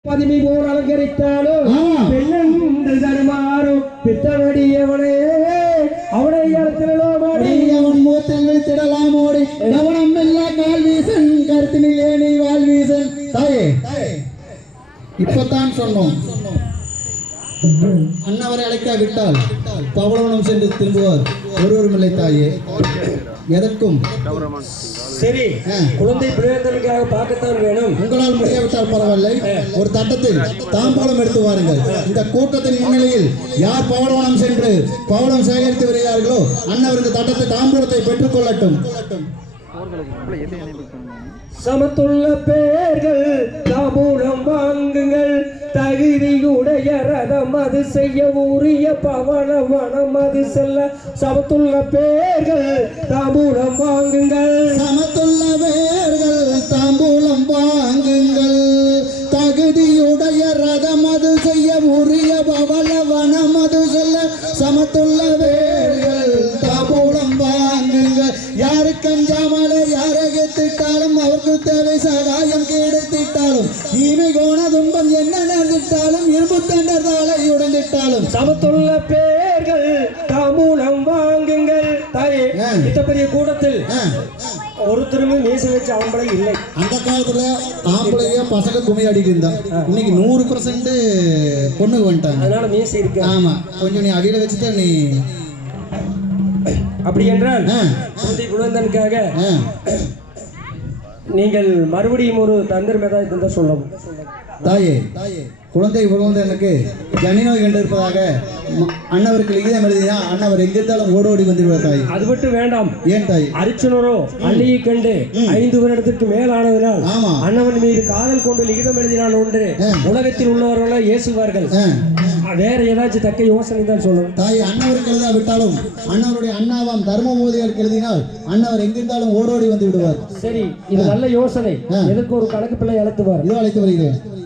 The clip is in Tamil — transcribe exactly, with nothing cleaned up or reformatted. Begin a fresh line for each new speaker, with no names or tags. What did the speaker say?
பதுமை போர் அலங்கரித்தாலும் பெண்ணென்று தருமாறும் பித்தவடியவனே அவனை அவன் மூத்தங்கள் திடலாம் ஓடி கவனம் எல்லா கால் வீசன் கருத்தினிலே நீ வாழ் வீசன். தாயே, இப்பத்தான் சொன்னோம், அண்ணவரை அழைக்காவிட்டால் பவளவனம் சென்று திரும்புவார் ஒருவரும் இல்லை. தாயே, எதற்கும்
சரி, குழந்தை பிள்ளைகளுக்காக பார்க்கத்தான் வேணும்.
உங்களால் முடியாவிட்டால் பரவாயில்லை, ஒரு தட்டத்தில் தாம்பாளம் எடுத்து வாருங்கள். இந்த கூட்டத்தின் முன்னிலையில் யார் பவளவனம் சென்று பவளம் சேகரித்து வருகிறார்களோ அன்னவர் இந்த தட்டத்தை தாம்பூலத்தை பெற்றுக் கொள்ளட்டும். சமத்துள்ள பேர்கள் தாம்பூலம் வாங்குங்கள், தகுதியுடைய ரதம் அது செய்ய உரிய பவளவனம் அது செல்ல. சமத்துள்ள பேர்கள் தாம்பூலம் வாங்குங்கள்,
சமத்துள்ள பேர்கள் தாம்பூலம் வாங்குங்கள், தகுதியுடைய ரதம் அது செய்ய உரிய பவளவனம் அது செல்ல. சமத்துள்ள பேர்கள் தாம்பூலம் வாங்குங்கள், யாருக்கு அஞ்சாமலே யாரகத்திட்டாலும் அவருக்கு தேவை சகாயம் கிடைத்திட்டாலும் ஈமை கோண துன்பம் என்ன நேர்ந்திட்டாலும் இரும்பு தண்டர் தாளை உடைந்திட்டாலும்
சமத்துள்ள பேர்கள் தாம்பூலம் வாங்குங்கள். தாயே, இந்த பெரிய கூட்டத்தில் ஒருத்தருமே மீச வச்ச ஆம்பளை இல்லை.
அந்த காலத்துல ஆம்பளைய பசங்க கும்மி அடிக்கிட்டு இருந்தா, இன்னைக்கு நூறு பர்சன்ட் பொண்ணுக்கு வந்துட்டாங்க.
அதனால மீசை இருக்கு.
ஆமா, கொஞ்சம் நீ அவியில வச்சுட்டா நீ.
அப்படி என்றால் குழந்தை குழந்தனுக்காக நீங்கள் மறுபடியும் ஒரு தந்திரம் ஏதாவது இருந்தால் சொல்லவும்.
தாயே, குழந்தை குழந்தைக்கு ஜனிநோய் கண்டு இருப்பதாக அண்ணவருக்கு லிகிதம் எழுதினா அண்ணவர் எங்கிருந்தாலும் ஓடோடி வந்துடுவார். தாய்,
அது மட்டும் வேண்டாம்.
ஏன் தாய்?
அரிச்சனரோ அள்ளியை கண்டு ஐந்து வருடத்திற்கு மேலானதினால் அண்ணவன் மீது காதல் கொண்டு லிகிதம் எழுதினால் ஒன்று உலகத்தில் உள்ளவர்களோ ஏசுவார்கள். வேற ஏதாச்சும் தக்க யோசனை தான் சொல்லணும்.
தாய், அண்ணவருக்கு எழுதா விட்டாலும் அண்ணவருடைய அண்ணாவாம் தர்ம மோதியருக்கு எழுதினால் அண்ணவர் எங்கிருந்தாலும் ஓடோடி வந்து விடுவார்.
சரி, இது நல்ல யோசனை. எதற்கு ஒரு கணக்கு பிள்ளை அழைத்துவார்.
இதோ அழைத்து வருகிறேன்.